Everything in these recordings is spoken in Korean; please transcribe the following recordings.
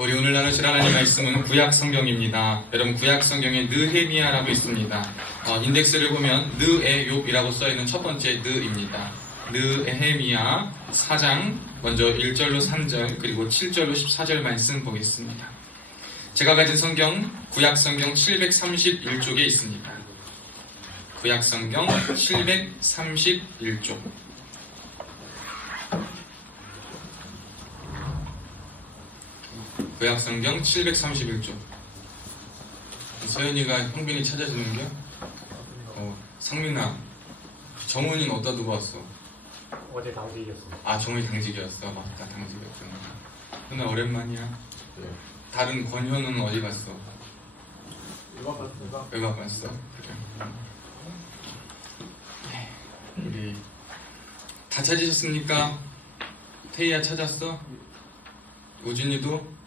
우리 오늘 나누실 하나님 말씀은 구약 성경입니다. 여러분 구약 성경에 느헤미야라고 있습니다. 인덱스를 보면 느에 욥이라고 써있는 첫 번째 느입니다. 느헤미야 4장 먼저 1절로 3절 그리고 7절로 14절 말씀 보겠습니다. 제가 가진 성경 구약 성경 731쪽에 있습니다. 구약 성경 731쪽. 구약 성경 731쪽. 서연이가 형빈이 찾아주는 게? 성민아, 정훈이는 어디다 두고 왔어? 어제 당직이었어. 아, 정훈이 당직이었어. 맞다, 당직이었구나. 누나 오랜만이야. 네. 다른 권현우는 어디 갔어? 음악 음악 갔어? 그래. 우리 다 찾으셨습니까? 태희야 찾았어? 우진이도?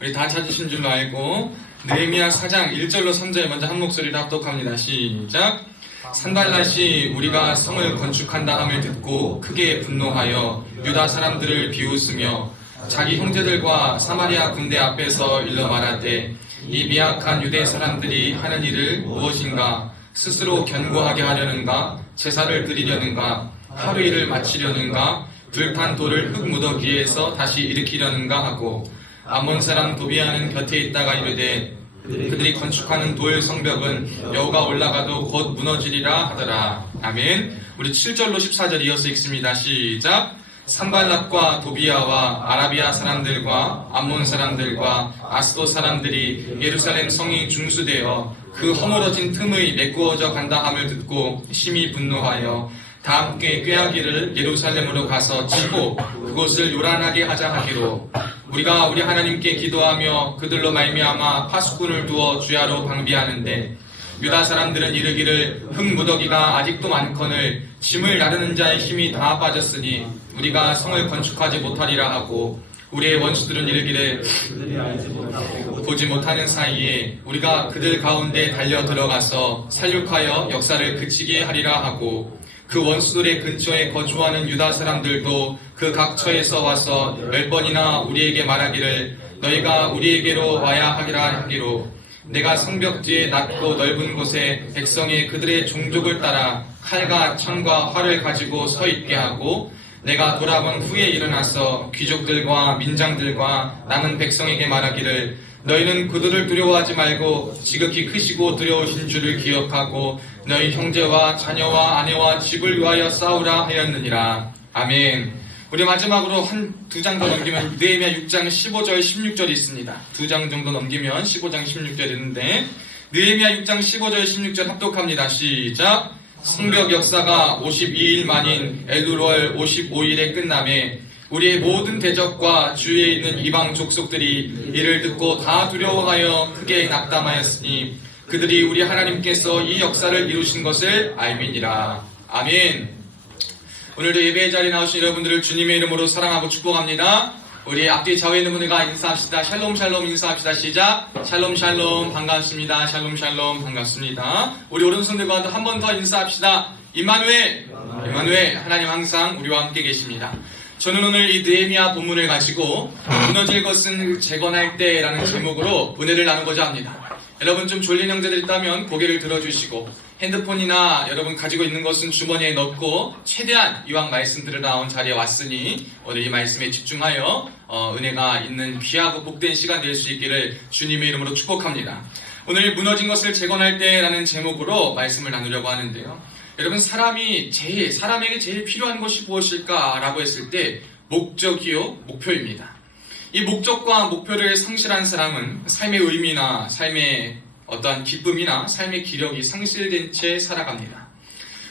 우리 다 찾으신 줄로 알고 느헤미야 4장 1절로 3절 먼저 한 목소리로 합독합니다. 시작. 산발랏이 우리가 성을 건축한다 함을 듣고 크게 분노하여 유다 사람들을 비웃으며 자기 형제들과 사마리아 군대 앞에서 일러 말하되 이 미약한 유대 사람들이 하는 일을 무엇인가? 스스로 견고하게 하려는가? 제사를 드리려는가? 하루 일을 마치려는가? 불탄 돌을 흙무더기에서 다시 일으키려는가 하고 암몬 사람 도비아는 곁에 있다가 이르되 그들이 건축하는 돌 성벽은 여호가 올라가도 곧 무너지리라 하더라. 아멘. 우리 7절로 14절 이어서 읽습니다. 시작. 산발랏과 도비아와 아라비아 사람들과 암몬 사람들과 아스도 사람들이 예루살렘 성이 중수되어 그 허물어진 틈의 메꾸어져 간다 함을 듣고 심히 분노하여 다 함께 꾀하기를 예루살렘으로 가서 치고 그곳을 요란하게 하자 하기로 우리가 우리 하나님께 기도하며 그들로 말미암아 파수꾼을 두어 주야로 방비하는데 유다 사람들은 이르기를 흙무더기가 아직도 많거늘 짐을 나르는 자의 힘이 다 빠졌으니 우리가 성을 건축하지 못하리라 하고 우리의 원수들은 이르기를 보지 못하는 사이에 우리가 그들 가운데 달려 들어가서 살육하여 역사를 그치게 하리라 하고 그 원수들의 근처에 거주하는 유다 사람들도 그 각처에서 와서 10번이나 우리에게 말하기를 너희가 우리에게로 와야 하기라 하기로 내가 성벽 뒤에 낮고 넓은 곳에 백성이 그들의 종족을 따라 칼과 창과 활을 가지고 서 있게 하고 내가 돌아본 후에 일어나서 귀족들과 민장들과 남은 백성에게 말하기를 너희는 그들을 두려워하지 말고 지극히 크시고 두려우신 줄을 기억하고 너희 형제와 자녀와 아내와 집을 위하여 싸우라 하였느니라. 아멘. 우리 마지막으로 두 장 더 넘기면 느헤미야 6장 15절 16절이 있습니다. 두 장 정도 넘기면 15장 16절이 있는데 느헤미야 6장 15절 16절 합독합니다. 시작. 성벽 역사가 52일 만인 엘루월 55일에 끝남에 우리의 모든 대적과 주위에 있는 이방 족속들이 이를 듣고 다 두려워하여 크게 낙담하였으니 그들이 우리 하나님께서 이 역사를 이루신 것을 알미니라. 아멘. 오늘도 예배의 자리에 나오신 여러분들을 주님의 이름으로 사랑하고 축복합니다. 우리 앞뒤 좌우에 있는 분들과 인사합시다. 샬롬 샬롬 인사합시다. 시작. 샬롬 샬롬 반갑습니다. 샬롬 샬롬 반갑습니다. 우리 오른손들과 한 번 더 인사합시다. 임마누엘 임마누엘 하나님 항상 우리와 함께 계십니다. 저는 오늘 이 느헤미야 본문을 가지고 무너질 것은 재건할 때라는 제목으로 은혜를 나누고자 합니다. 여러분 좀 졸린 형제들 있다면 고개를 들어주시고 핸드폰이나 여러분 가지고 있는 것은 주머니에 넣고 최대한 이왕 말씀 들으러 나온 자리에 왔으니 오늘 이 말씀에 집중하여 은혜가 있는 귀하고 복된 시간 될 수 있기를 주님의 이름으로 축복합니다. 오늘 무너진 것을 재건할 때라는 제목으로 말씀을 나누려고 하는데요. 여러분 사람에게 제일 필요한 것이 무엇일까라고 했을 때 목적이요 목표입니다. 이 목적과 목표를 상실한 사람은 삶의 의미나 삶의 어떠한 기쁨이나 삶의 기력이 상실된 채 살아갑니다.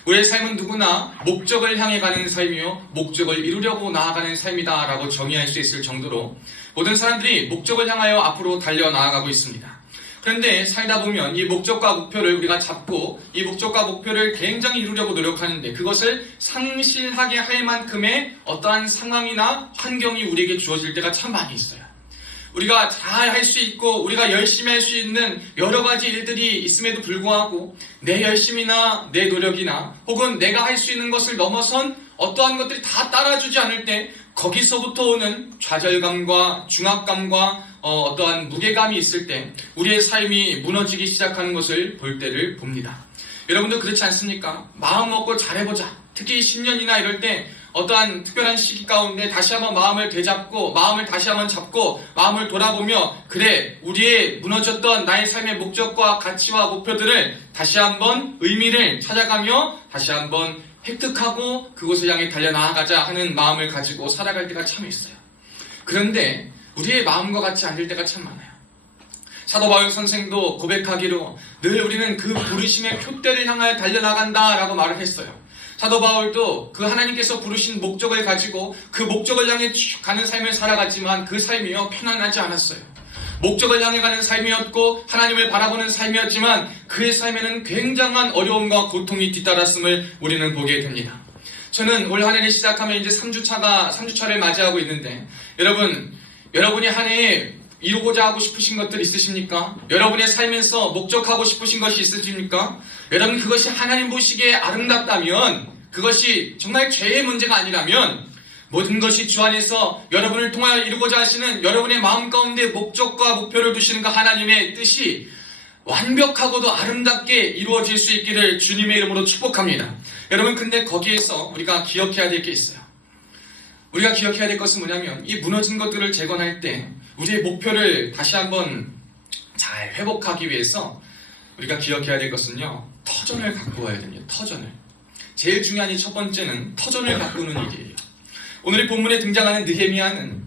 우리의 삶은 누구나 목적을 향해 가는 삶이요 목적을 이루려고 나아가는 삶이다라고 정의할 수 있을 정도로 모든 사람들이 목적을 향하여 앞으로 달려나아가고 있습니다. 그런데 살다 보면 이 목적과 목표를 우리가 잡고 이 목적과 목표를 굉장히 이루려고 노력하는데 그것을 상실하게 할 만큼의 어떠한 상황이나 환경이 우리에게 주어질 때가 참 많이 있어요. 우리가 잘 할 수 있고 우리가 열심히 할 수 있는 여러 가지 일들이 있음에도 불구하고 내 열심이나 내 노력이나 혹은 내가 할 수 있는 것을 넘어선 어떠한 것들이 다 따라주지 않을 때 거기서부터 오는 좌절감과 중압감과 어떠한 무게감이 있을 때 우리의 삶이 무너지기 시작하는 것을 볼 때를 봅니다. 여러분도 그렇지 않습니까? 마음 먹고 잘해보자. 특히 10년이나 이럴 때 어떠한 특별한 시기 가운데 다시 한번 마음을 되잡고 마음을 다시 한번 잡고 마음을 돌아보며 그래 우리의 무너졌던 나의 삶의 목적과 가치와 목표들을 다시 한번 의미를 찾아가며 다시 한번 획득하고 그곳을 향해 달려나아가자 하는 마음을 가지고 살아갈 때가 참 있어요. 그런데 우리의 마음과 같지 않을 때가 참 많아요. 사도 바울 선생도 고백하기로 늘 우리는 그 부르심의 표대를 향하여 달려나간다라고 말을 했어요. 사도 바울도 그 하나님께서 부르신 목적을 가지고 그 목적을 향해 쭉 가는 삶을 살아갔지만 그 삶이요 편안하지 않았어요. 목적을 향해 가는 삶이었고 하나님을 바라보는 삶이었지만 그의 삶에는 굉장한 어려움과 고통이 뒤따랐음을 우리는 보게 됩니다. 저는 올 한 해를 시작하면 이제 3주차를 맞이하고 있는데 여러분이 한 해에 이루고자 하고 싶으신 것들 있으십니까? 여러분의 삶에서 목적하고 싶으신 것이 있으십니까? 여러분 그것이 하나님 보시기에 아름답다면 그것이 정말 죄의 문제가 아니라면 모든 것이 주 안에서 여러분을 통하여 이루고자 하시는 여러분의 마음 가운데 목적과 목표를 두시는 그 하나님의 뜻이 완벽하고도 아름답게 이루어질 수 있기를 주님의 이름으로 축복합니다. 여러분 근데 거기에서 우리가 기억해야 될 게 있어요. 우리가 기억해야 될 것은 뭐냐면 이 무너진 것들을 재건할 때 우리의 목표를 다시 한번 잘 회복하기 위해서 우리가 기억해야 될 것은요. 터전을 갖고 와야 됩니다. 터전을. 제일 중요한 이 첫 번째는 터전을 바꾸는 일이에요. 오늘 이 본문에 등장하는 느헤미야는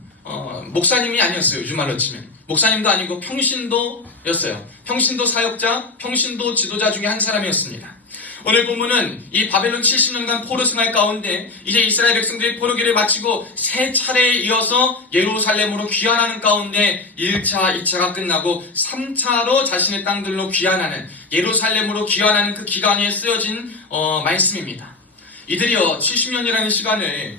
목사님이 아니었어요. 요즘 말로 치면. 목사님도 아니고 평신도였어요. 평신도 사역자, 평신도 지도자 중에 한 사람이었습니다. 오늘 본문은 이 바벨론 70년간 포로 생활 가운데 이제 이스라엘 백성들이 포로기를 마치고 세 차례에 이어서 예루살렘으로 귀환하는 가운데 1차, 2차가 끝나고 3차로 자신의 땅들로 귀환하는 예루살렘으로 귀환하는 그 기간에 쓰여진 말씀입니다. 이들이요 70년이라는 시간을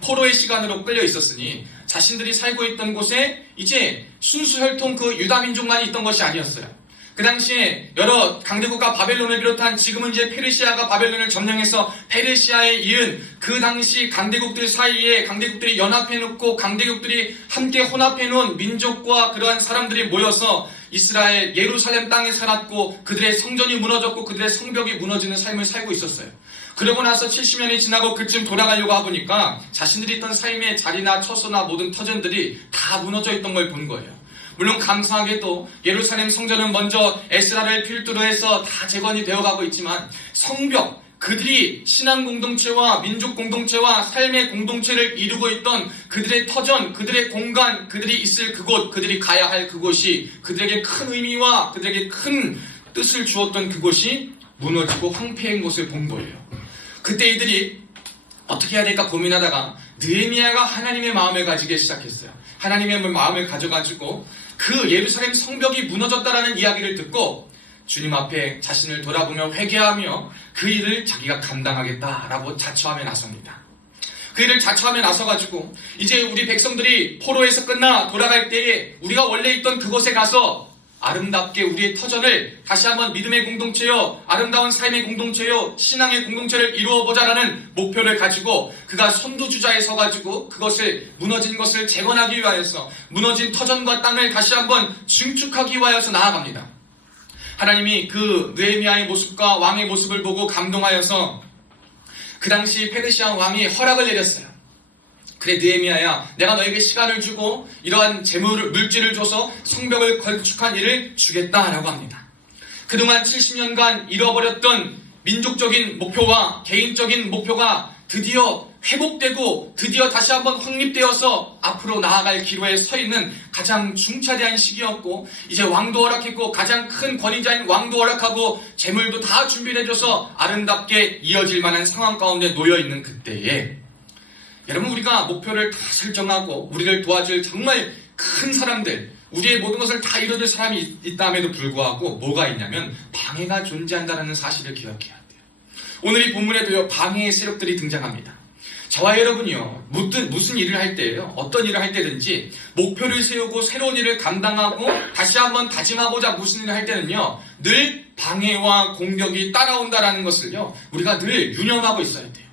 포로의 시간으로 끌려 있었으니 자신들이 살고 있던 곳에 이제 순수 혈통 그 유다 민족만이 있던 것이 아니었어요. 그 당시에 여러 강대국가 바벨론을 비롯한 지금은 이제 페르시아가 바벨론을 점령해서 페르시아에 이은 그 당시 강대국들 사이에 강대국들이 연합해놓고 강대국들이 함께 혼합해놓은 민족과 그러한 사람들이 모여서 이스라엘 예루살렘 땅에 살았고 그들의 성전이 무너졌고 그들의 성벽이 무너지는 삶을 살고 있었어요. 그러고 나서 70년이 지나고 그쯤 돌아가려고 하보니까 자신들이 있던 삶의 자리나 처소나 모든 터전들이 다 무너져 있던 걸 본 거예요. 물론 감사하게도 예루살렘 성전은 먼저 에스라를 필두로 해서 다 재건이 되어가고 있지만 성벽, 그들이 신앙 공동체와 민족 공동체와 삶의 공동체를 이루고 있던 그들의 터전, 그들의 공간, 그들이 있을 그곳, 그들이 가야 할 그곳이 그들에게 큰 의미와 그들에게 큰 뜻을 주었던 그곳이 무너지고 황폐한 것을 본 거예요. 그때 이들이 어떻게 해야 될까 고민하다가 느헤미야가 하나님의 마음을 가지기 시작했어요. 하나님의 마음을 가져가지고 그 예루살렘 성벽이 무너졌다라는 이야기를 듣고 주님 앞에 자신을 돌아보며 회개하며 그 일을 자기가 감당하겠다라고 자처하며 나섭니다. 그 일을 자처하며 나서가지고 이제 우리 백성들이 포로에서 끝나 돌아갈 때에 우리가 원래 있던 그곳에 가서 아름답게 우리의 터전을 다시 한번 믿음의 공동체요, 아름다운 삶의 공동체요, 신앙의 공동체를 이루어보자라는 목표를 가지고 그가 선두주자에 서가지고 그것을 무너진 것을 재건하기 위하여서 무너진 터전과 땅을 다시 한번 증축하기 위하여서 나아갑니다. 하나님이 그 느헤미야의 모습과 왕의 모습을 보고 감동하여서 그 당시 페르시아 왕이 허락을 내렸어요. 그래 느헤미야야, 내가 너에게 시간을 주고 이러한 물질을 줘서 성벽을 건축한 일을 주겠다라고 합니다. 그동안 70년간 잃어버렸던 민족적인 목표와 개인적인 목표가 드디어 회복되고 드디어 다시 한번 확립되어서 앞으로 나아갈 기로에 서 있는 가장 중차대한 시기였고 이제 왕도 허락했고 가장 큰 권위자인 왕도 허락하고 재물도 다 준비를 해줘서 아름답게 이어질 만한 상황 가운데 놓여있는 그때에 여러분 우리가 목표를 다 설정하고 우리를 도와줄 정말 큰 사람들 우리의 모든 것을 다 이뤄줄 사람이 있다함에도 불구하고 뭐가 있냐면 방해가 존재한다는 사실을 기억해야 돼요. 오늘 이 본문에도요 방해의 세력들이 등장합니다. 저와 여러분이요 무슨 일을 할 때예요 어떤 일을 할 때든지 목표를 세우고 새로운 일을 감당하고 다시 한번 다짐하고자 무슨 일을 할 때는요 늘 방해와 공격이 따라온다라는 것을요 우리가 늘 유념하고 있어야 돼요.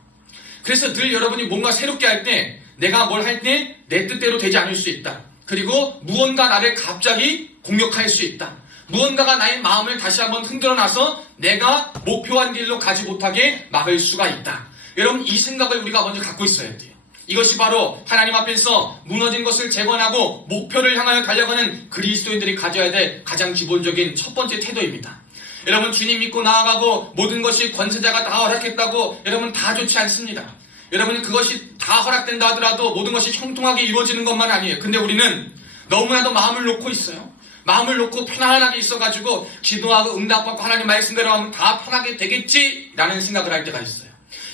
그래서 늘 여러분이 뭔가 새롭게 할 때 내가 뭘 할 때 내 뜻대로 되지 않을 수 있다. 그리고 무언가 나를 갑자기 공격할 수 있다. 무언가가 나의 마음을 다시 한번 흔들어놔서 내가 목표한 길로 가지 못하게 막을 수가 있다. 여러분, 이 생각을 우리가 먼저 갖고 있어야 돼요. 이것이 바로 하나님 앞에서 무너진 것을 재건하고 목표를 향하여 달려가는 그리스도인들이 가져야 될 가장 기본적인 첫 번째 태도입니다. 여러분, 주님 믿고 나아가고 모든 것이 권세자가 다 허락했다고 여러분 다 좋지 않습니다. 여러분, 그것이 다 허락된다 하더라도 모든 것이 형통하게 이루어지는 것만 아니에요. 근데 우리는 너무나도 마음을 놓고 있어요. 마음을 놓고 편안하게 있어가지고 기도하고 응답받고 하나님 말씀대로 하면 다 편하게 되겠지라는 생각을 할 때가 있어요.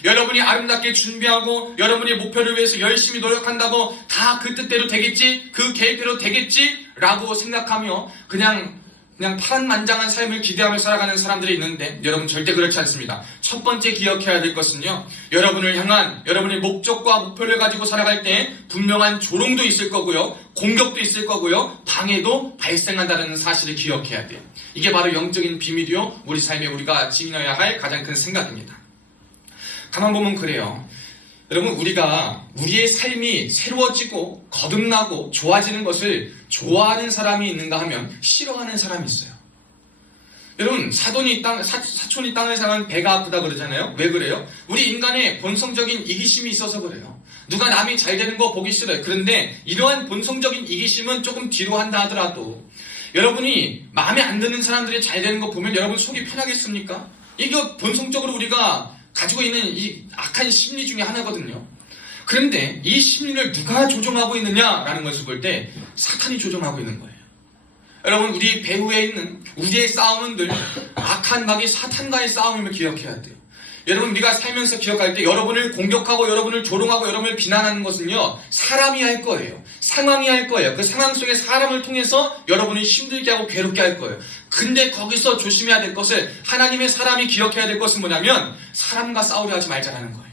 여러분이 아름답게 준비하고 여러분의 목표를 위해서 열심히 노력한다고 다 그 뜻대로 되겠지, 그 계획대로 되겠지라고 생각하며 그냥 파란만장한 삶을 기대하며 살아가는 사람들이 있는데 여러분, 절대 그렇지 않습니다. 첫 번째 기억해야 될 것은요, 여러분을 향한 여러분의 목적과 목표를 가지고 살아갈 때 분명한 조롱도 있을 거고요, 공격도 있을 거고요, 방해도 발생한다는 사실을 기억해야 돼요. 이게 바로 영적인 비밀이요, 우리 삶에 우리가 지녀야 할 가장 큰 생각입니다. 가만 보면 그래요. 여러분, 우리가 우리의 삶이 새로워지고 거듭나고 좋아지는 것을 좋아하는 사람이 있는가 하면 싫어하는 사람이 있어요. 여러분, 사촌이 땅을 사면 배가 아프다 그러잖아요. 왜 그래요? 우리 인간의 본성적인 이기심이 있어서 그래요. 누가 남이 잘 되는 거 보기 싫어요. 그런데 이러한 본성적인 이기심은 조금 뒤로 한다 하더라도 여러분이 마음에 안 드는 사람들이 잘 되는 거 보면 여러분 속이 편하겠습니까? 이거 본성적으로 우리가 가지고 있는 이 악한 심리 중에 하나거든요. 그런데 이 심리를 누가 조종하고 있느냐라는 것을 볼 때 사탄이 조종하고 있는 거예요. 여러분, 우리 배후에 있는 우리의 싸움은 늘 악한 마귀 사탄과의 싸움임을 기억해야 돼요. 여러분, 우리가 살면서 기억할 때 여러분을 공격하고 여러분을 조롱하고 여러분을 비난하는 것은요, 사람이 할 거예요. 상황이 할 거예요. 그 상황 속에 사람을 통해서 여러분을 힘들게 하고 괴롭게 할 거예요. 근데 거기서 조심해야 될 것을, 하나님의 사람이 기억해야 될 것은 뭐냐면 사람과 싸우려 하지 말자라는 거예요.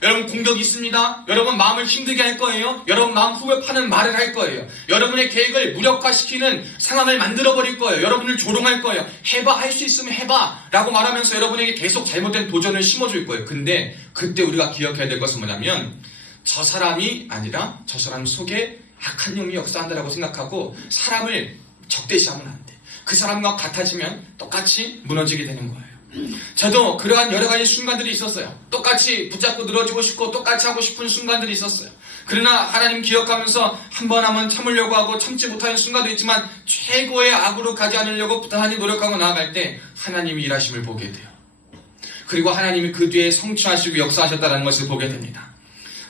여러분, 공격이 있습니다. 여러분 마음을 힘들게 할 거예요. 여러분 마음 후벼 파는 말을 할 거예요. 여러분의 계획을 무력화시키는 상황을 만들어버릴 거예요. 여러분을 조롱할 거예요. 해봐, 할 수 있으면 해봐 라고 말하면서 여러분에게 계속 잘못된 도전을 심어줄 거예요. 근데 그때 우리가 기억해야 될 것은 뭐냐면 저 사람이 아니라 저 사람 속에 악한 영이 역사한다라고 생각하고 사람을 적대시하면 안 돼. 그 사람과 같아지면 똑같이 무너지게 되는 거예요. 저도 그러한 여러 가지 순간들이 있었어요. 똑같이 붙잡고 늘어지고 싶고 똑같이 하고 싶은 순간들이 있었어요. 그러나 하나님 기억하면서 한 번 참으려고 하고 참지 못하는 순간도 있지만 최고의 악으로 가지 않으려고 부단히 노력하고 나아갈 때 하나님이 일하심을 보게 돼요. 그리고 하나님이 그 뒤에 성취하시고 역사하셨다는 것을 보게 됩니다.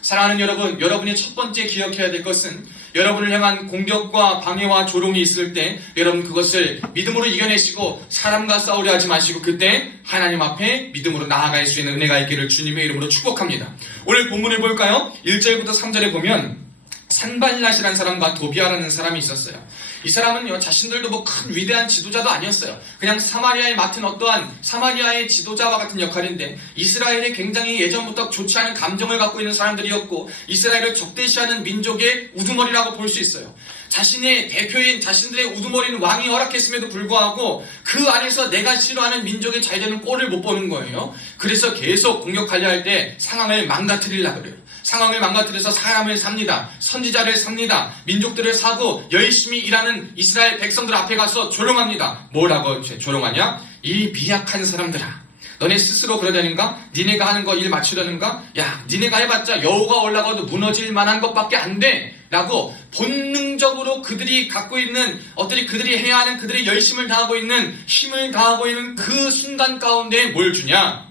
사랑하는 여러분, 여러분이 첫 번째 기억해야 될 것은 여러분을 향한 공격과 방해와 조롱이 있을 때 여러분 그것을 믿음으로 이겨내시고 사람과 싸우려 하지 마시고 그때 하나님 앞에 믿음으로 나아갈 수 있는 은혜가 있기를 주님의 이름으로 축복합니다. 오늘 본문을 볼까요? 1절부터 3절에 보면 산발랏이라는 사람과 도비아라는 사람이 있었어요. 이 사람은요, 자신들도 뭐 큰 위대한 지도자도 아니었어요. 그냥 사마리아에 맡은 어떠한 사마리아의 지도자와 같은 역할인데 이스라엘에 굉장히 예전부터 좋지 않은 감정을 갖고 있는 사람들이었고 이스라엘을 적대시하는 민족의 우두머리라고 볼 수 있어요. 자신의 대표인 자신들의 우두머리는 왕이 허락했음에도 불구하고 그 안에서 내가 싫어하는 민족이 잘 되는 꼴을 못 보는 거예요. 그래서 계속 공격하려 할 때 상황을 망가뜨리려고 그래요. 상황을 망가뜨려서 사람을 삽니다. 선지자를 삽니다. 민족들을 사고 열심히 일하는 이스라엘 백성들 앞에 가서 조롱합니다. 뭐라고 조롱하냐? 이 미약한 사람들아, 너네 스스로 그러려는가? 니네가 하는 거 일 맞추려는가? 야, 니네가 해봤자 여우가 올라가도 무너질 만한 것밖에 안 돼 라고 본능적으로 그들이 갖고 있는 그들이 해야 하는 그들의 열심을 다하고 있는 힘을 다하고 있는 그 순간 가운데 뭘 주냐?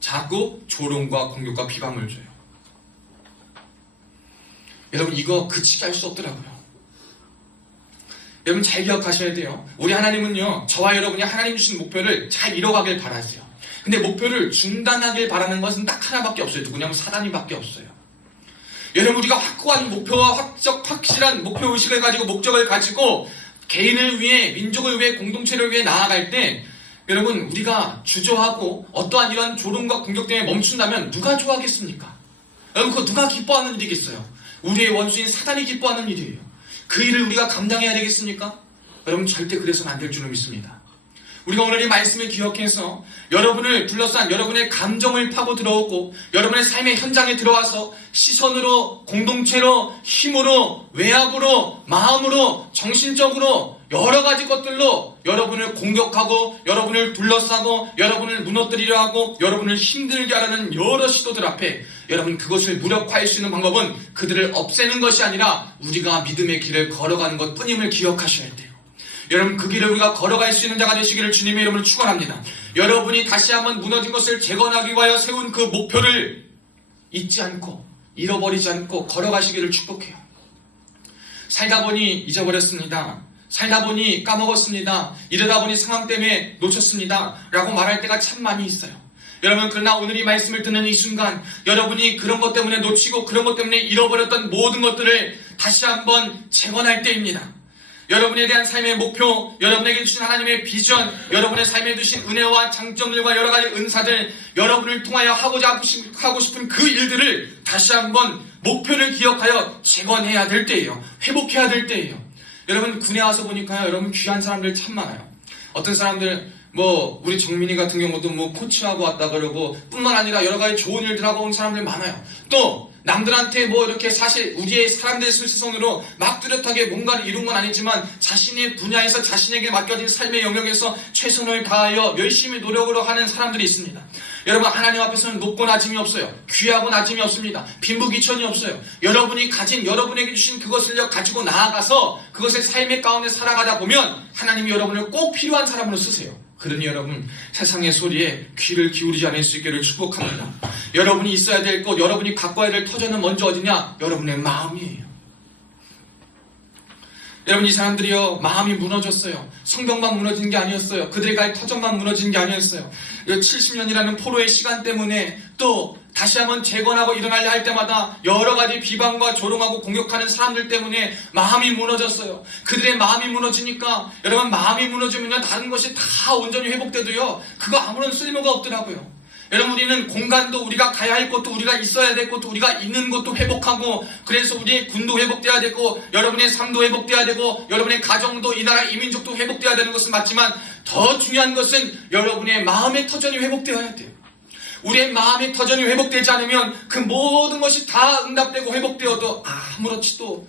자꾸 조롱과 공격과 비방을 줘요. 여러분, 이거 그치게 할 수 없더라고요. 여러분 잘 기억하셔야 돼요. 우리 하나님은요, 저와 여러분이 하나님 주신 목표를 잘 이뤄가길 바라세요. 근데 목표를 중단하길 바라는 것은 딱 하나밖에 없어요. 누구냐면 사단이밖에 없어요. 여러분, 우리가 확고한 목표와 확실한 목표의식을 가지고 목적을 가지고 개인을 위해, 민족을 위해, 공동체를 위해 나아갈 때 여러분, 우리가 주저하고 어떠한 이런 조롱과 공격 때문에 멈춘다면 누가 좋아하겠습니까? 여러분, 그거 누가 기뻐하는 일이겠어요? 우리의 원수인 사단이 기뻐하는 일이에요. 그 일을 우리가 감당해야 되겠습니까? 여러분, 절대 그래서는 안 될 줄을 믿습니다. 우리가 오늘 이 말씀을 기억해서 여러분을 둘러싼 여러분의 감정을 파고 들어오고 여러분의 삶의 현장에 들어와서 시선으로, 공동체로, 힘으로, 외압으로, 마음으로, 정신적으로 여러 가지 것들로 여러분을 공격하고 여러분을 둘러싸고 여러분을 무너뜨리려 하고 여러분을 힘들게 하려는 여러 시도들 앞에 여러분 그것을 무력화할 수 있는 방법은 그들을 없애는 것이 아니라 우리가 믿음의 길을 걸어가는 것 뿐임을 기억하셔야 돼요. 여러분 그 길을 우리가 걸어갈 수 있는 자가 되시기를 주님의 이름으로 축원합니다. 여러분이 다시 한번 무너진 것을 재건하기 위하여 세운 그 목표를 잊지 않고 잃어버리지 않고 걸어가시기를 축복해요. 살다 보니 잊어버렸습니다. 살다 보니 까먹었습니다. 이러다 보니 상황 때문에 놓쳤습니다. 라고 말할 때가 참 많이 있어요. 여러분 그러나 오늘 이 말씀을 듣는 이 순간 여러분이 그런 것 때문에 놓치고 그런 것 때문에 잃어버렸던 모든 것들을 다시 한번 재건할 때입니다. 여러분에 대한 삶의 목표, 여러분에게 주신 하나님의 비전, 여러분의 삶에 주신 은혜와 장점들과 여러 가지 은사들, 여러분을 통하여 하고 싶은 그 일들을 다시 한번 목표를 기억하여 재건해야 될 때예요. 회복해야 될 때예요. 여러분 군에 와서 보니까요, 여러분 귀한 사람들 참 많아요. 어떤 사람들 우리 정민이 같은 경우도 코치하고 왔다 그러고 뿐만 아니라 여러 가지 좋은 일들 하고 온 사람들 많아요. 또 남들한테 이렇게 사실 우리의 사람들의 수시선으로 막 뚜렷하게 뭔가를 이룬 건 아니지만 자신의 분야에서 자신에게 맡겨진 삶의 영역에서 최선을 다하여 열심히 노력으로 하는 사람들이 있습니다. 여러분 하나님 앞에서는 높고 낮음이 없어요. 귀하고 낮음이 없습니다. 빈부귀천이 없어요. 여러분이 가진 여러분에게 주신 그것을 가지고 나아가서 그것을 삶의 가운데 살아가다 보면 하나님이 여러분을 꼭 필요한 사람으로 쓰세요. 그러니 여러분 세상의 소리에 귀를 기울이지 않을 수 있기를 축복합니다. 여러분이 있어야 될 것, 여러분이 가꿔야 될 터전은 먼저 어디냐? 여러분의 마음이에요. 여러분 이 사람들이요 마음이 무너졌어요. 성경만 무너진 게 아니었어요. 그들이 갈 터전만 무너진 게 아니었어요. 70년이라는 포로의 시간 때문에 또 다시 한번 재건하고 일어나려 할 때마다 여러 가지 비방과 조롱하고 공격하는 사람들 때문에 마음이 무너졌어요. 그들의 마음이 무너지니까 여러분 마음이 무너지면 다른 것이 다 온전히 회복돼도요 그거 아무런 쓸모가 없더라고요. 여러분 우리는 공간도 우리가 가야 할 곳도 우리가 있어야 될 곳도 우리가 있는 곳도 회복하고 그래서 우리의 군도 회복돼야 되고 여러분의 삶도 회복돼야 되고 여러분의 가정도 이 나라 이민족도 회복돼야 되는 것은 맞지만 더 중요한 것은 여러분의 마음의 터전이 회복되어야 돼요. 우리의 마음의 터전이 회복되지 않으면 그 모든 것이 다 응답되고 회복되어도 아무렇지도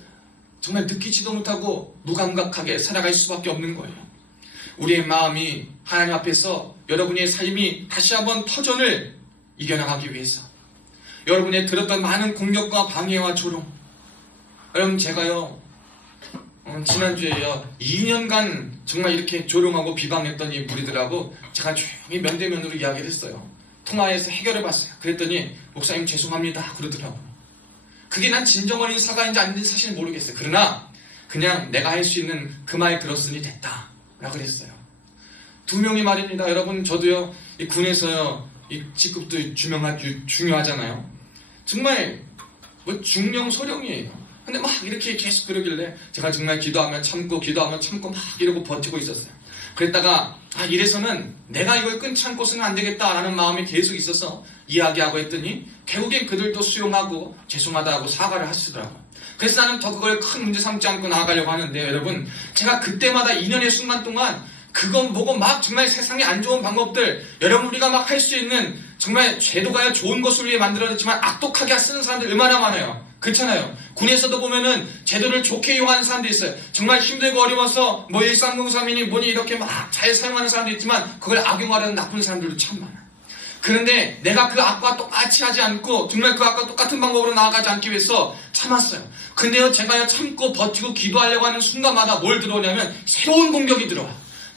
정말 느끼지도 못하고 무감각하게 살아갈 수밖에 없는 거예요. 우리의 마음이 하나님 앞에서 여러분의 삶이 다시 한번 터전을 이겨나가기 위해서 여러분의 들었던 많은 공격과 방해와 조롱 여러분 제가요 지난주에요 2년간 정말 이렇게 조롱하고 비방했던 이 무리들하고 제가 조용히 면대면으로 이야기를 했어요. 통화해서 해결해 봤어요. 그랬더니 목사님 죄송합니다 그러더라고요. 그게 난 진정어린 사과인지 아닌지 사실 모르겠어요. 그러나 그냥 내가 할 수 있는 그 말 들었으니 됐다 라고 그랬어요. 2명이 말입니다. 여러분 저도요 이 군에서요 이 직급도 중요하잖아요. 정말 중령 소령이에요. 근데 막 이렇게 계속 그러길래 제가 정말 기도하면 참고 막 이러고 버티고 있었어요. 그랬다가 이래서는 내가 이걸 끊지 않고서는 안 되겠다라는 마음이 계속 있어서 이야기하고 했더니 결국엔 그들도 수용하고 죄송하다고 사과를 하시더라고요. 그래서 나는 더 그걸 큰 문제 삼지 않고 나아가려고 하는데 여러분 제가 그때마다 2년의 순간 동안 그건 보고 막 정말 세상에 안 좋은 방법들 여러분 우리가 막 할 수 있는 정말 제도가 좋은 것을 위해 만들어졌지만 악독하게 쓰는 사람들 얼마나 많아요. 그렇잖아요. 군에서도 보면은 제도를 좋게 이용하는 사람도 있어요. 정말 힘들고 어려워서 1303이니 뭐니 이렇게 막 잘 사용하는 사람도 있지만 그걸 악용하려는 나쁜 사람들도 참 많아요. 그런데 내가 그 악과 똑같이 하지 않고 정말 그 악과 똑같은 방법으로 나아가지 않기 위해서 참았어요. 근데요 제가요 참고 버티고 기도하려고 하는 순간마다 뭘 들어오냐면 새로운 공격이 들어와.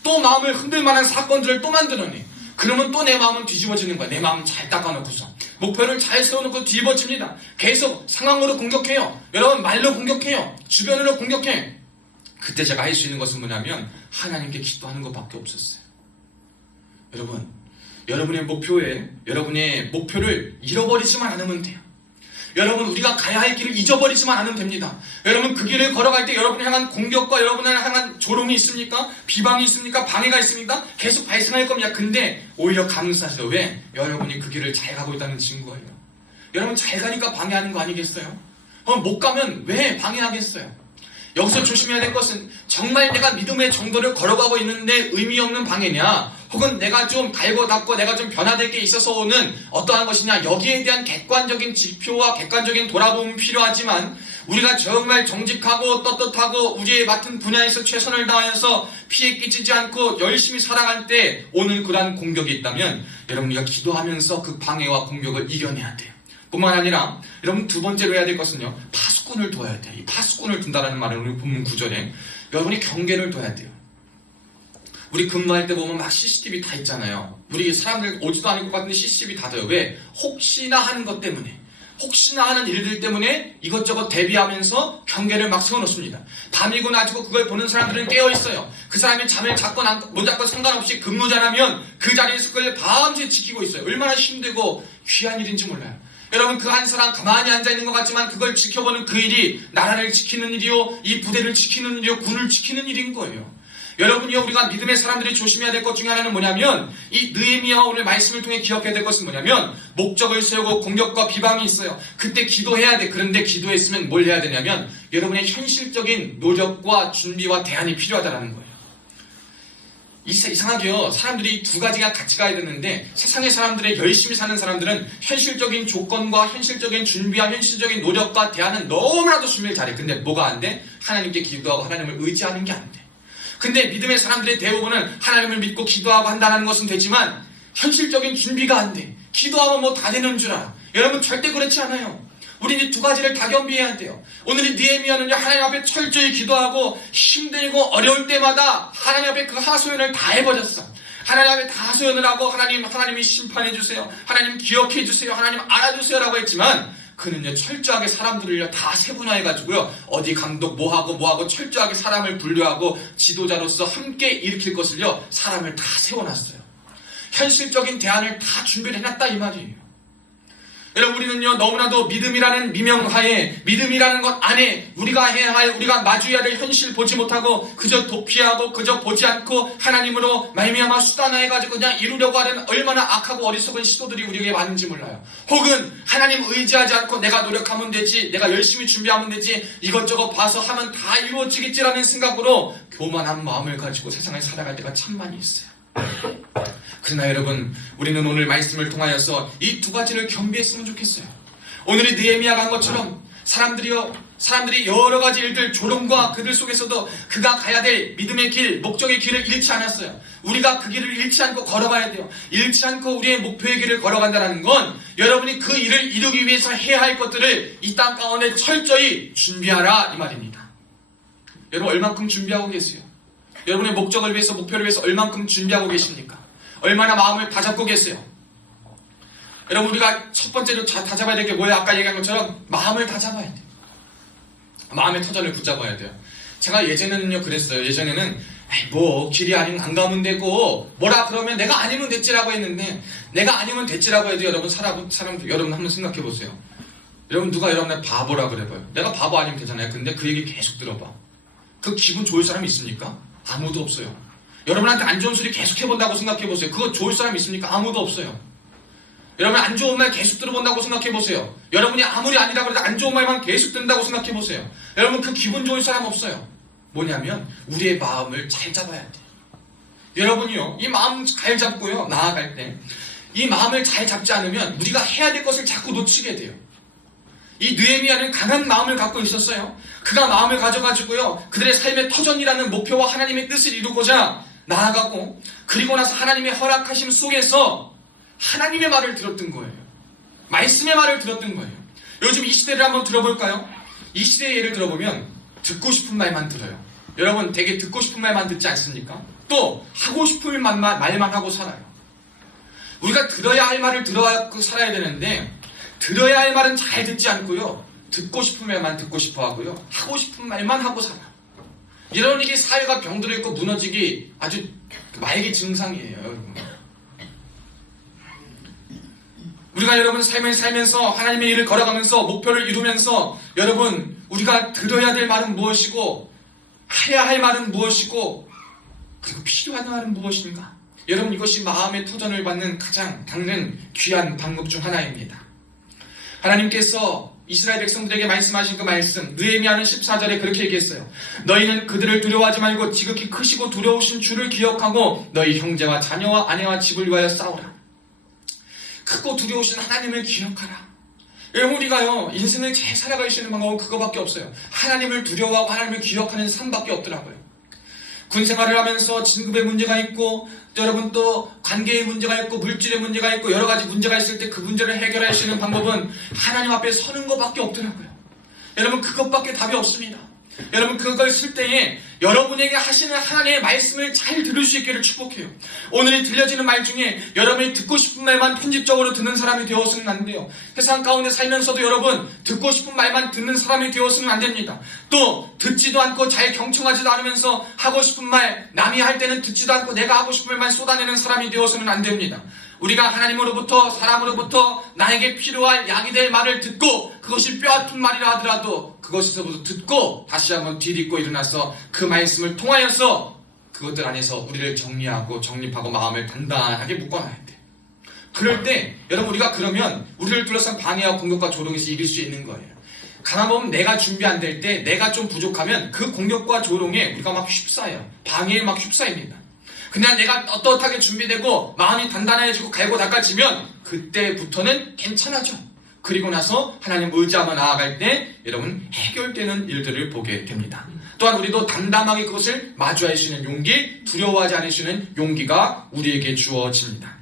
또 마음을 흔들 만한 사건들을 또 만들어내. 그러면 또 내 마음은 뒤집어지는 거야. 내 마음 잘 닦아놓고서 목표를 잘 세워놓고 뒤집어집니다. 계속 상황으로 공격해요. 여러분 말로 공격해요. 주변으로 공격해. 그때 제가 할 수 있는 것은 뭐냐면 하나님께 기도하는 것밖에 없었어요. 여러분의 목표를 잃어버리지만 않으면 돼요. 여러분 우리가 가야 할 길을 잊어버리지만 않으면 됩니다. 여러분 그 길을 걸어갈 때 여러분을 향한 공격과 여러분을 향한 조롱이 있습니까? 비방이 있습니까? 방해가 있습니까? 계속 발생할 겁니다. 근데 오히려 감사하죠. 왜? 여러분이 그 길을 잘 가고 있다는 증거예요. 여러분 잘 가니까 방해하는 거 아니겠어요? 못 가면 왜 방해하겠어요? 여기서 조심해야 될 것은 정말 내가 믿음의 정도를 걸어가고 있는데 의미 없는 방해냐, 혹은 내가 좀 달고 닦고 내가 좀 변화될 게 있어서 오는 어떠한 것이냐, 여기에 대한 객관적인 지표와 객관적인 돌아보험이 필요하지만 우리가 정말 정직하고 떳떳하고 우리의 맡은 분야에서 최선을 다하여서 피해 끼치지 않고 열심히 살아갈 때 오는 그러한 공격이 있다면 여러분, 우리가 기도하면서 그 방해와 공격을 이겨내야 돼요. 뿐만 아니라 여러분, 두 번째로 해야 될 것은요, 파수꾼을 둬야 돼요. 이 파수꾼을 둔다라는 말은 우리 본문 9절에 여러분이 경계를 둬야 돼요. 우리 근무할 때 보면 막 CCTV 다 있잖아요. 우리 사람들 오지도 않을 것 같은데 CCTV 다 둬요. 왜? 혹시나 하는 것 때문에, 혹시나 하는 일들 때문에 이것저것 대비하면서 경계를 막 세워놓습니다. 밤이고 낮이고 그걸 보는 사람들은 깨어있어요. 그 사람이 잠을 잤건 못 잤건 상관없이 근무자라면 그 자리에서 그걸 밤새 지키고 있어요. 얼마나 힘들고 귀한 일인지 몰라요. 여러분, 그 한 사람 가만히 앉아있는 것 같지만 그걸 지켜보는 그 일이 나라를 지키는 일이요, 이 부대를 지키는 일이요, 군을 지키는 일인 거예요. 여러분이요, 우리가 믿음의 사람들이 조심해야 될 것 중에 하나는 뭐냐면, 이 느헤미야와 오늘 말씀을 통해 기억해야 될 것은 뭐냐면, 목적을 세우고 공격과 비방이 있어요. 그때 기도해야 돼. 그런데 기도했으면 뭘 해야 되냐면 여러분의 현실적인 노력과 준비와 대안이 필요하다는 거예요. 이상하게요, 사람들이 두 가지가 같이 가야 되는데, 세상의 사람들의 열심히 사는 사람들은 현실적인 조건과 현실적인 준비와 현실적인 노력과 대안은 너무나도 준비를 잘해. 근데 뭐가 안 돼? 하나님께 기도하고 하나님을 의지하는 게 안 돼. 근데 믿음의 사람들의 대부분은 하나님을 믿고 기도하고 한다는 것은 되지만 현실적인 준비가 안 돼. 기도하면 뭐 다 되는 줄 알아. 여러분, 절대 그렇지 않아요. 우리는 이 두 가지를 다 겸비해야 돼요. 오늘 이 느헤미야는요, 하나님 앞에 철저히 기도하고 힘들고 어려울 때마다 하나님 앞에 그 하소연을 다 해버렸어. 하나님 앞에 다 하소연을 하고 하나님이 심판해주세요, 하나님 기억해주세요, 하나님 알아주세요라고 했지만 그는요, 철저하게 사람들을요 다 세분화해가지고요, 어디 감독 뭐하고 철저하게 사람을 분류하고 지도자로서 함께 일으킬 것을요 사람을 다 세워놨어요. 현실적인 대안을 다 준비를 해놨다 이 말이에요. 여러분, 우리는요 너무나도 믿음이라는 미명하에, 믿음이라는 것 안에 우리가 해야 할, 우리가 마주해야 될 현실 보지 못하고 그저 도피하고 그저 보지 않고 하나님으로 말미암아 수단화해가지고 그냥 이루려고 하는 얼마나 악하고 어리석은 시도들이 우리에게 많은지 몰라요. 혹은 하나님 의지하지 않고 내가 노력하면 되지, 내가 열심히 준비하면 되지, 이것저것 봐서 하면 다 이루어지겠지라는 생각으로 교만한 마음을 가지고 세상을 살아갈 때가 참 많이 있어요. 그러나 여러분, 우리는 오늘 말씀을 통하여서 이 두 가지를 겸비했으면 좋겠어요. 오늘의 느헤미야가 한 것처럼 사람들이 여러 가지 일들, 조롱과 그들 속에서도 그가 가야 될 믿음의 길, 목적의 길을 잃지 않았어요. 우리가 그 길을 잃지 않고 걸어가야 돼요. 잃지 않고 우리의 목표의 길을 걸어간다는 건 여러분이 그 일을 이루기 위해서 해야 할 것들을 이 땅 가운데 철저히 준비하라 이 말입니다. 여러분, 얼만큼 준비하고 계세요? 여러분의 목적을 위해서, 목표를 위해서 얼만큼 준비하고 계십니까? 얼마나 마음을 다잡고 계세요? 여러분, 우리가 첫 번째로 다잡아야 될 게 뭐예요? 아까 얘기한 것처럼 마음을 다잡아야 돼요. 마음의 터전을 붙잡아야 돼요. 제가 예전에는요 그랬어요. 예전에는 길이 아니면 안 가면 되고, 뭐라 그러면 내가 아니면 됐지라고 했는데, 내가 아니면 됐지라고 해도 여러분, 사람들 여러분 한번 생각해 보세요. 여러분, 누가 여러분을 바보라 그래봐요. 내가 바보 아니면 되잖아요. 근데 그 얘기 계속 들어봐. 그 기분 좋을 사람이 있습니까? 아무도 없어요. 여러분한테 안 좋은 소리 계속 해본다고 생각해보세요. 그거 좋을 사람 있습니까? 아무도 없어요. 여러분, 안 좋은 말 계속 들어본다고 생각해보세요. 여러분이 아무리 아니라 그래도 안 좋은 말만 계속 듣는다고 생각해보세요. 여러분, 그 기분 좋을 사람 없어요. 뭐냐면 우리의 마음을 잘 잡아야 돼요. 여러분이요, 이 마음 잘 잡고요, 나아갈 때 이 마음을 잘 잡지 않으면 우리가 해야 될 것을 자꾸 놓치게 돼요. 이 느헤미야는 강한 마음을 갖고 있었어요. 그가 마음을 가져가지고요, 그들의 삶의 터전이라는 목표와 하나님의 뜻을 이루고자 나아가고, 그리고 나서 하나님의 허락하심 속에서 하나님의 말을 들었던 거예요. 말씀의 말을 들었던 거예요. 요즘 이 시대를 한번 들어볼까요? 이 시대의 예를 들어보면 듣고 싶은 말만 들어요. 여러분, 되게 듣고 싶은 말만 듣지 않습니까? 또 하고 싶은 말만 하고 살아요. 우리가 들어야 할 말을 들어야 살아야 되는데, 들어야 할 말은 잘 듣지 않고요, 듣고 싶은 말만 듣고 싶어 하고요, 하고 싶은 말만 하고 살아요. 이런 이게 사회가 병들어 있고 무너지기 아주 말기 증상이에요, 여러분. 우리가 여러분 삶을 살면서 하나님의 일을 걸어가면서 목표를 이루면서, 여러분, 우리가 들어야 될 말은 무엇이고 해야 할 말은 무엇이고 그리고 필요한 말은 무엇인가? 여러분, 이것이 마음의 터전을 받는 가장 당는 귀한 방법 중 하나입니다. 하나님께서 이스라엘 백성들에게 말씀하신 그 말씀, 느헤미야는 14절에 그렇게 얘기했어요. 너희는 그들을 두려워하지 말고 지극히 크시고 두려우신 주를 기억하고 너희 형제와 자녀와 아내와 집을 위하여 싸우라. 크고 두려우신 하나님을 기억하라. 여러분, 우리가요, 인생을 잘 살아갈 수 있는 방법은 그거밖에 없어요. 하나님을 두려워하고 하나님을 기억하는 삶밖에 없더라고요. 군 생활을 하면서 진급의 문제가 있고, 여러분 또 관계의 문제가 있고, 물질의 문제가 있고, 여러 가지 문제가 있을 때 그 문제를 해결할 수 있는 방법은 하나님 앞에 서는 것밖에 없더라고요. 여러분, 그것밖에 답이 없습니다. 여러분, 그걸 쓸 때에 여러분에게 하시는 하나님의 말씀을 잘 들을 수 있기를 축복해요. 오늘 들려지는 말 중에 여러분이 듣고 싶은 말만 편집적으로 듣는 사람이 되어서는 안 돼요. 세상 가운데 살면서도 여러분 듣고 싶은 말만 듣는 사람이 되어서는 안 됩니다. 또 듣지도 않고 잘 경청하지도 않으면서 하고 싶은 말, 남이 할 때는 듣지도 않고 내가 하고 싶은 말만 쏟아내는 사람이 되어서는 안 됩니다. 우리가 하나님으로부터 사람으로부터 나에게 필요할 약이 될 말을 듣고 그것이 뼈아픈 말이라 하더라도 그것에서부터 듣고 다시 한번 뒤딛고 일어나서 그 말씀을 통하여서 그것들 안에서 우리를 정리하고 정립하고 마음을 단단하게 묶어놔야 돼. 그럴 때 여러분, 우리가 그러면 우리를 둘러싼 방해와 공격과 조롱에서 이길 수 있는 거예요. 가만보면 내가 준비 안 될 때, 내가 좀 부족하면 그 공격과 조롱에 우리가 막 휩싸여요. 방해에 막 휩싸입니다. 그냥 내가 떳떳하게 준비되고 마음이 단단해지고 갈고 닦아지면 그때부터는 괜찮아져. 그리고 나서 하나님 의지하며 나아갈 때 여러분 해결되는 일들을 보게 됩니다. 또한 우리도 담담하게 그것을 마주할 수 있는 용기, 두려워하지 않을 수 있는 용기가 우리에게 주어집니다.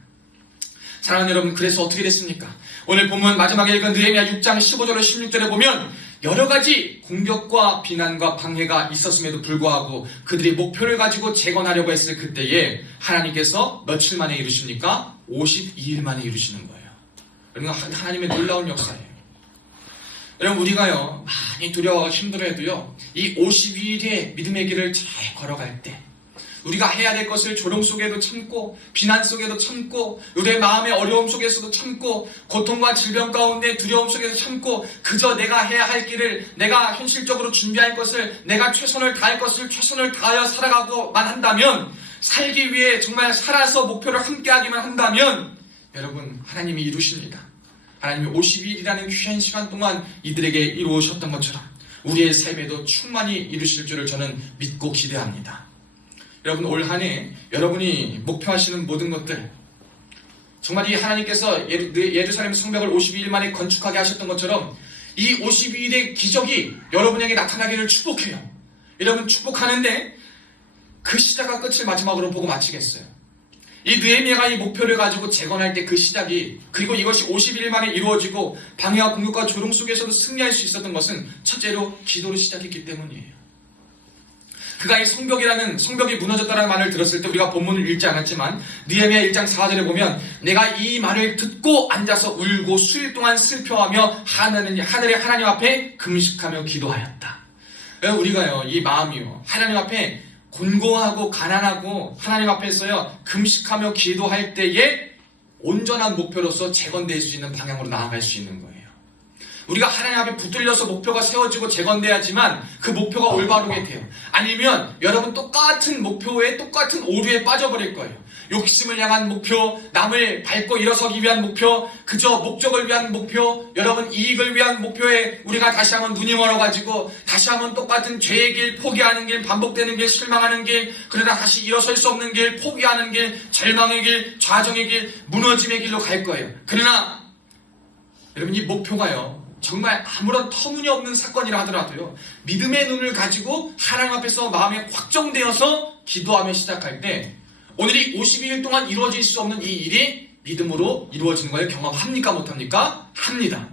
사랑하는 여러분, 그래서 어떻게 됐습니까? 오늘 본문 마지막에 읽은 느헤미야 6장 15절로 16절에 보면 여러 가지 공격과 비난과 방해가 있었음에도 불구하고 그들이 목표를 가지고 재건하려고 했을 그때에 하나님께서 며칠 만에 이루십니까? 52일 만에 이루시는 거예요. 여러분, 하나님의 놀라운 역사예요. 여러분, 우리가요 많이 두려워하고 힘들어해도요 이 52일의 믿음의 길을 잘 걸어갈 때 우리가 해야 될 것을 조롱 속에도 참고 비난 속에도 참고 우리의 마음의 어려움 속에서도 참고 고통과 질병 가운데 두려움 속에서 참고 그저 내가 해야 할 길을 내가 현실적으로 준비할 것을 내가 최선을 다할 것을 최선을 다하여 살아가고만 한다면 살기 위해 정말 살아서 목표를 함께하기만 한다면 여러분 하나님이 이루십니다. 하나님이 52일이라는 귀한 시간 동안 이들에게 이루어셨던 것처럼 우리의 삶에도 충만히 이루실 줄을 저는 믿고 기대합니다. 여러분, 올 한 해 여러분이 목표하시는 모든 것들 정말 이 하나님께서 예루살렘 성벽을 52일 만에 건축하게 하셨던 것처럼 이 52일의 기적이 여러분에게 나타나기를 축복해요. 여러분 축복하는데 그 시작과 끝을 마지막으로 보고 마치겠어요. 이 느헤미야가 이 목표를 가지고 재건할 때 그 시작이 그리고 이것이 51일 만에 이루어지고 방해와 공격과 조롱 속에서도 승리할 수 있었던 것은 첫째로 기도로 시작했기 때문이에요. 그가 이 성벽이 무너졌다는 말을 들었을 때 우리가 본문을 읽지 않았지만 느헤미야 1장 4절에 보면 내가 이 말을 듣고 앉아서 울고 수일 동안 슬퍼하며 하늘의 하나님 앞에 금식하며 기도하였다. 우리가요 이 마음이요 하나님 앞에 곤고하고 가난하고 하나님 앞에서요 금식하며 기도할 때에 온전한 목표로서 재건될 수 있는 방향으로 나아갈 수 있는 거예요. 우리가 하나님 앞에 붙들려서 목표가 세워지고 재건돼야지만 그 목표가 올바르게 돼요. 아니면 여러분 똑같은 목표에 똑같은 오류에 빠져버릴 거예요. 욕심을 향한 목표, 남을 밟고 일어서기 위한 목표, 그저 목적을 위한 목표, 여러분 이익을 위한 목표에 우리가 다시 한번 눈이 멀어가지고 다시 한번 똑같은 죄의 길, 포기하는 길, 반복되는 길, 실망하는 길, 그러다 다시 일어설 수 없는 길, 포기하는 길, 절망의 길, 좌정의 길, 무너짐의 길로 갈 거예요. 그러나 여러분 이 목표가요 정말 아무런 터무니없는 사건이라 하더라도요 믿음의 눈을 가지고 하나님 앞에서 마음에 확정되어서 기도하며 시작할 때 오늘이 52일 동안 이루어질 수 없는 이 일이 믿음으로 이루어지는 걸 경험합니까 못합니까? 합니다.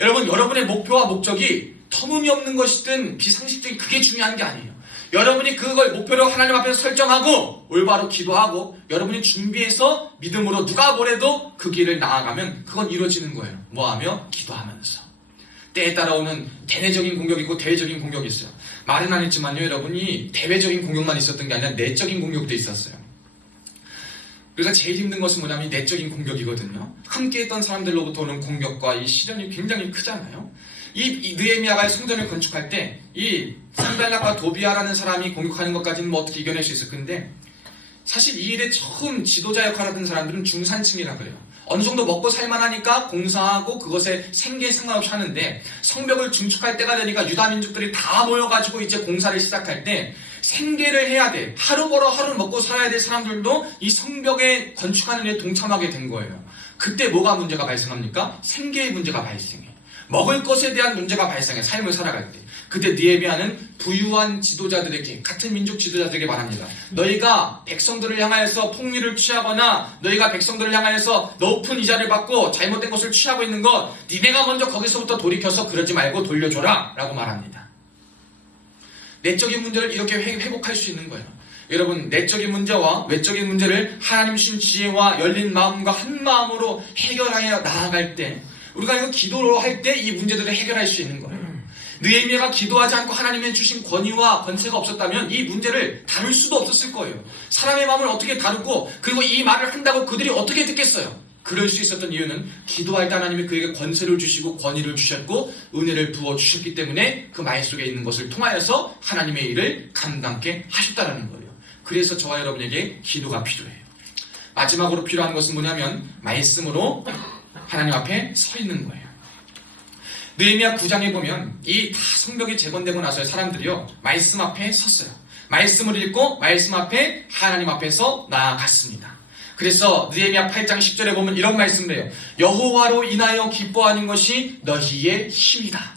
여러분 여러분의 목표와 목적이 터무니없는 것이든 비상식적인 그게 중요한 게 아니에요. 여러분이 그걸 목표로 하나님 앞에서 설정하고 올바로 기도하고 여러분이 준비해서 믿음으로 누가 뭐래도 그 길을 나아가면 그건 이루어지는 거예요. 뭐하며? 기도하면서. 때에 따라오는 대내적인 공격이 있고 대외적인 공격이 있어요. 말은 안 했지만요 여러분이 대외적인 공격만 있었던 게 아니라 내적인 공격도 있었어요. 우리가 제일 힘든 것은 뭐냐면 내적인 공격이거든요. 함께했던 사람들로부터 오는 공격과 이 시련이 굉장히 크잖아요. 이 느헤미야가 성전을 건축할 때 이 산발락과 도비아라는 사람이 공격하는 것까지는 뭐 어떻게 이겨낼 수 있을 건데 사실 이 일에 처음 지도자 역할을 하던 사람들은 중산층이라 그래요. 어느 정도 먹고 살만하니까 공사하고 그것에 생계에 상관없이 하는데 성벽을 증축할 때가 되니까 유다 민족들이 다 모여가지고 이제 공사를 시작할 때 생계를 해야 돼. 하루 벌어 하루 먹고 살아야 될 사람들도 이 성벽에 건축하는 데 동참하게 된 거예요. 그때 뭐가 문제가 발생합니까? 생계의 문제가 발생해. 먹을 것에 대한 문제가 발생해. 삶을 살아갈 때. 그때 느헤미야는 부유한 지도자들에게, 같은 민족 지도자들에게 말합니다. 너희가 백성들을 향하여서 폭리를 취하거나 너희가 백성들을 향하여서 높은 이자를 받고 잘못된 것을 취하고 있는 것, 니네가 먼저 거기서부터 돌이켜서 그러지 말고 돌려줘라 라고 말합니다. 내적인 문제를 이렇게 회복할 수 있는 거예요. 여러분, 내적인 문제와 외적인 문제를 하나님 주신 지혜와 열린 마음과 한 마음으로 해결하여 나아갈 때, 우리가 이거 기도로 할 때 이 문제들을 해결할 수 있는 거예요. 느헤미야가 기도하지 않고 하나님의 주신 권위와 권세가 없었다면 이 문제를 다룰 수도 없었을 거예요. 사람의 마음을 어떻게 다루고 그리고 이 말을 한다고 그들이 어떻게 듣겠어요? 그럴 수 있었던 이유는 기도할 때 하나님이 그에게 권세를 주시고 권위를 주셨고 은혜를 부어주셨기 때문에 그 말 속에 있는 것을 통하여서 하나님의 일을 감당케 하셨다는 거예요. 그래서 저와 여러분에게 기도가 필요해요. 마지막으로 필요한 것은 뭐냐면 말씀으로 하나님 앞에 서 있는 거예요. 느헤미야 9장에 보면 이 다 성벽이 재건되고 나서 사람들이요 말씀 앞에 섰어요. 말씀을 읽고 말씀 앞에 하나님 앞에서 나아갔습니다. 그래서 느헤미야 8장 10절에 보면 이런 말씀을 해요. 여호와로 인하여 기뻐하는 것이 너희의 힘이다.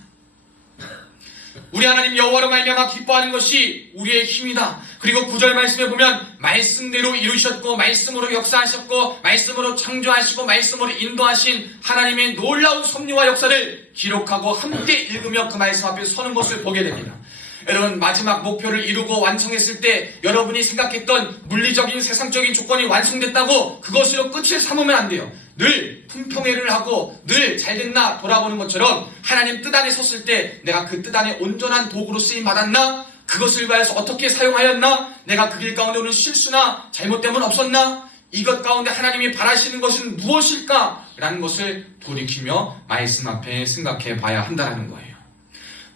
우리 하나님 여호와로 말미암아 기뻐하는 것이 우리의 힘이다. 그리고 9절 말씀에 보면 말씀대로 이루셨고 말씀으로 역사하셨고 말씀으로 창조하시고 말씀으로 인도하신 하나님의 놀라운 섭리와 역사를 기록하고 함께 읽으며 그 말씀 앞에 서는 것을 보게 됩니다. 여러분, 마지막 목표를 이루고 완성했을 때 여러분이 생각했던 물리적인 세상적인 조건이 완성됐다고 그것으로 끝을 삼으면 안 돼요. 늘 품평회를 하고 늘 잘됐나 돌아보는 것처럼 하나님 뜻 안에 섰을 때 내가 그 뜻 안에 온전한 도구로 쓰임 받았나? 그것을 위해서 어떻게 사용하였나? 내가 그 길 가운데 오는 실수나 잘못됨은 없었나? 이것 가운데 하나님이 바라시는 것은 무엇일까? 라는 것을 돌이키며 말씀 앞에 생각해 봐야 한다는 거예요.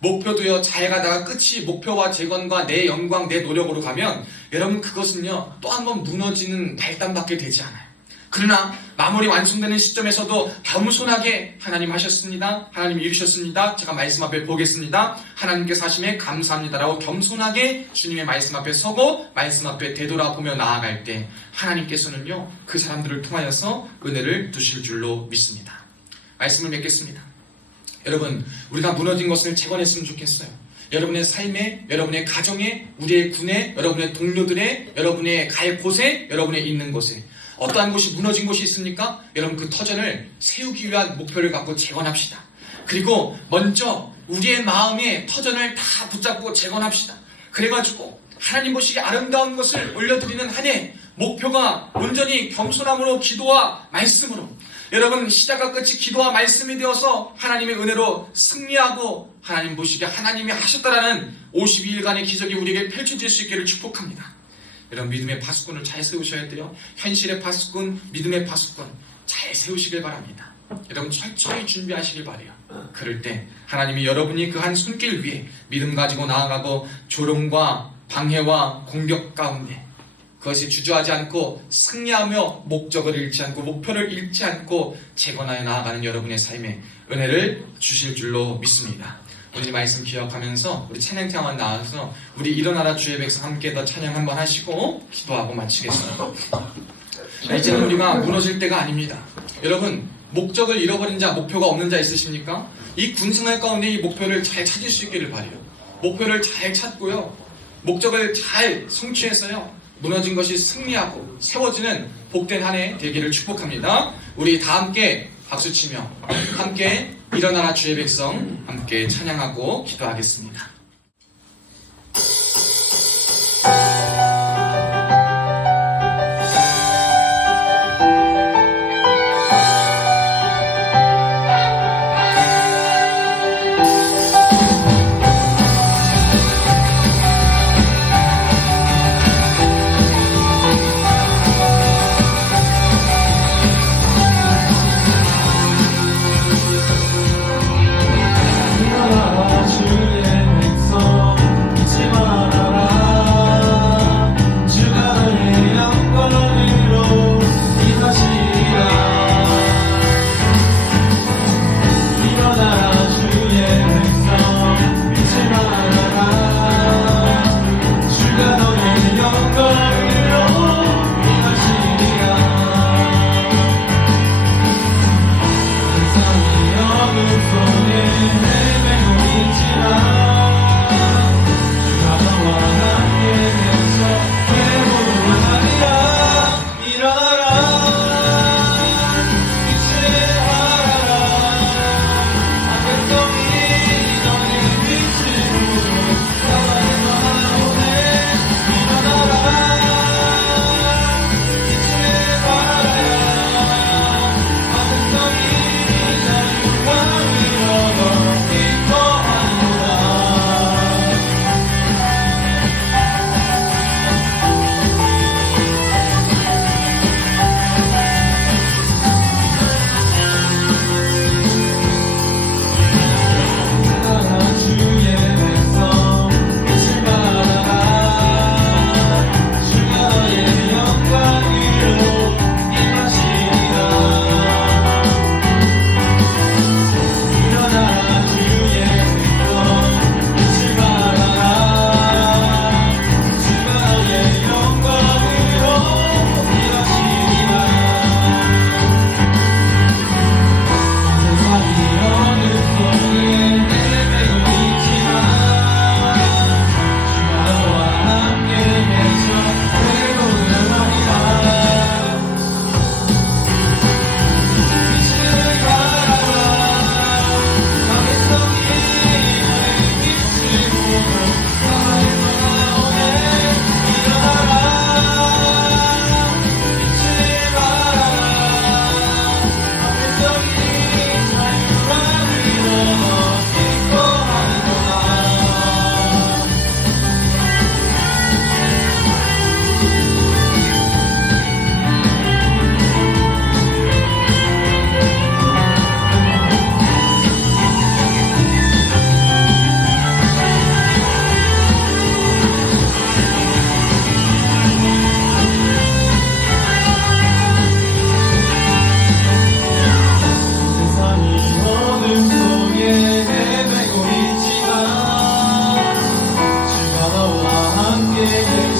목표도요, 잘 가다가 끝이 목표와 재건과 내 영광, 내 노력으로 가면 여러분 그것은요 또 한 번 무너지는 발단밖에 되지 않아요. 그러나 마무리 완성되는 시점에서도 겸손하게 하나님 하셨습니다. 하나님 이루셨습니다. 제가 말씀 앞에 보겠습니다. 하나님께서 하심에 감사합니다라고 겸손하게 주님의 말씀 앞에 서고 말씀 앞에 되돌아보며 나아갈 때 하나님께서는요 그 사람들을 통하여서 은혜를 두실 줄로 믿습니다. 말씀을 맺겠습니다. 여러분, 우리가 무너진 것을 재건했으면 좋겠어요. 여러분의 삶에, 여러분의 가정에, 우리의 군에, 여러분의 동료들의, 여러분의 갈 곳에, 여러분의 있는 곳에 어떠한 곳이 무너진 곳이 있습니까? 여러분 그 터전을 세우기 위한 목표를 갖고 재건합시다. 그리고 먼저 우리의 마음의 터전을 다 붙잡고 재건합시다. 그래가지고 하나님 보시기에 아름다운 것을 올려드리는 한 해 목표가 온전히 겸손함으로 기도와 말씀으로 여러분 시작과 끝이 기도와 말씀이 되어서 하나님의 은혜로 승리하고 하나님 보시기에 하나님이 하셨다라는 52일간의 기적이 우리에게 펼쳐질 수 있기를 축복합니다. 여러분 믿음의 파수꾼을 잘 세우셔야 돼요. 현실의 파수꾼, 믿음의 파수꾼 잘 세우시길 바랍니다. 여러분 철저히 준비하시길 바라요. 그럴 때 하나님이 여러분이 그 한 손길 위에 믿음 가지고 나아가고 조롱과 방해와 공격 가운데 그것이 주저하지 않고 승리하며 목적을 잃지 않고 목표를 잃지 않고 재건하여 나아가는 여러분의 삶에 은혜를 주실 줄로 믿습니다. 오늘 말씀 기억하면서 우리 찬양팀원 나와서 우리 일어나라 주의 백성 함께 더 찬양 한번 하시고 기도하고 마치겠습니다. 이제는 우리가 무너질 때가 아닙니다. 여러분 목적을 잃어버린 자, 목표가 없는 자 있으십니까? 이 군생활 가운데 이 목표를 잘 찾을 수 있기를 바라요. 목표를 잘 찾고요, 목적을 잘 성취해서요 무너진 것이 승리하고 세워지는 복된 한 해 되기를 축복합니다. 우리 다 함께 박수치며 함께 일어나라 주의 백성 함께 찬양하고 기도하겠습니다. 주의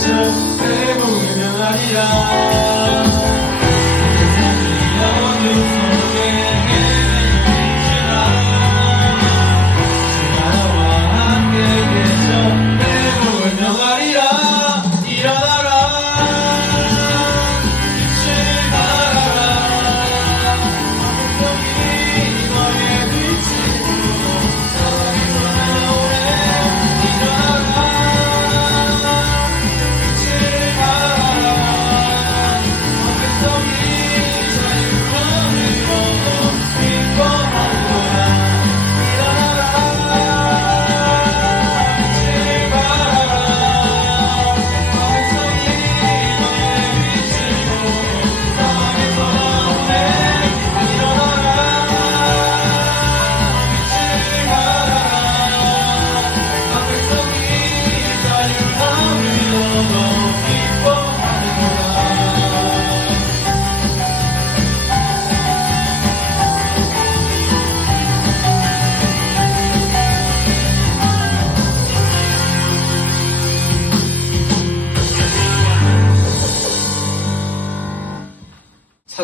계셔 회복을 명하리라.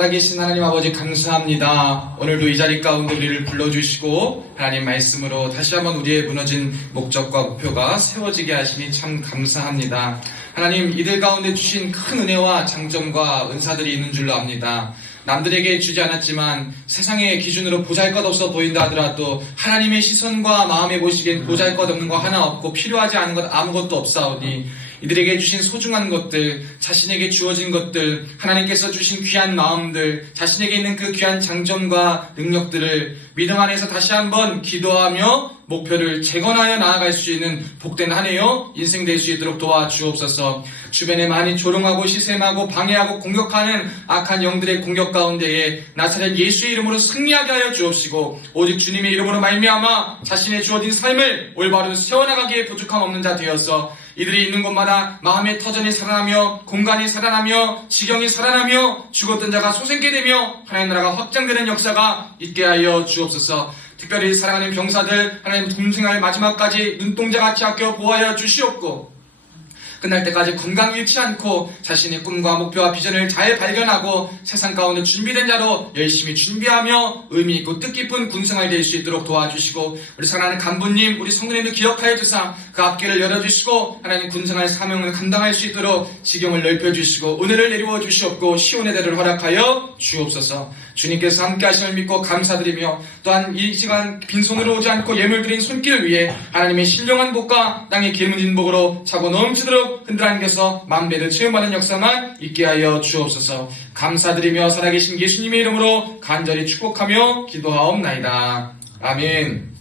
살아계신 하나님 아버지 감사합니다. 오늘도 이 자리 가운데 우리를 불러주시고 하나님 말씀으로 다시 한번 우리의 무너진 목적과 목표가 세워지게 하시니 참 감사합니다. 하나님 이들 가운데 주신 큰 은혜와 장점과 은사들이 있는 줄로 압니다. 남들에게 주지 않았지만 세상의 기준으로 보잘것없어 보인다 하더라도 하나님의 시선과 마음에 보시기엔 보잘것없는 거 하나 없고 필요하지 않은 것 아무것도 없사오니 이들에게 주신 소중한 것들, 자신에게 주어진 것들, 하나님께서 주신 귀한 마음들, 자신에게 있는 그 귀한 장점과 능력들을 믿음 안에서 다시 한번 기도하며 목표를 재건하여 나아갈 수 있는 복된 한 해요 인생 될 수 있도록 도와주옵소서. 주변에 많이 조롱하고 시샘하고 방해하고 공격하는 악한 영들의 공격 가운데에 나사렛 예수의 이름으로 승리하게 하여 주옵시고 오직 주님의 이름으로 말미암아 자신의 주어진 삶을 올바로 세워나가기에 부족함 없는 자 되어서 이들이 있는 곳마다 마음의 터전이 살아나며 공간이 살아나며 지경이 살아나며 죽었던 자가 소생케 되며 하나님 나라가 확장되는 역사가 있게 하여 주옵소서. 특별히 사랑하는 병사들 하나님 동생활 마지막까지 눈동자같이 아껴 보호하여 주시옵고 끝날 때까지 건강 잃지 않고 자신의 꿈과 목표와 비전을 잘 발견하고 세상 가운데 준비된 자로 열심히 준비하며 의미 있고 뜻깊은 군생활이 될 수 있도록 도와주시고 우리 사랑하는 간부님 우리 성도님들 기억하여 주사 그 앞길을 열어주시고 하나님 군생활 사명을 감당할 수 있도록 지경을 넓혀주시고 은혜를 내리워 주시옵고 시온의 대를 허락하여 주옵소서. 주님께서 함께 하심을 믿고 감사드리며 또한 이 시간 빈손으로 오지 않고 예물드린 손길을 위해 하나님의 신령한 복과 땅의 기름진 복으로 차고 넘치도록 흔들하님께서 만배를 체험하는 역사만 있게 하여 주옵소서. 감사드리며 살아계신 예수님의 이름으로 간절히 축복하며 기도하옵나이다. 아멘.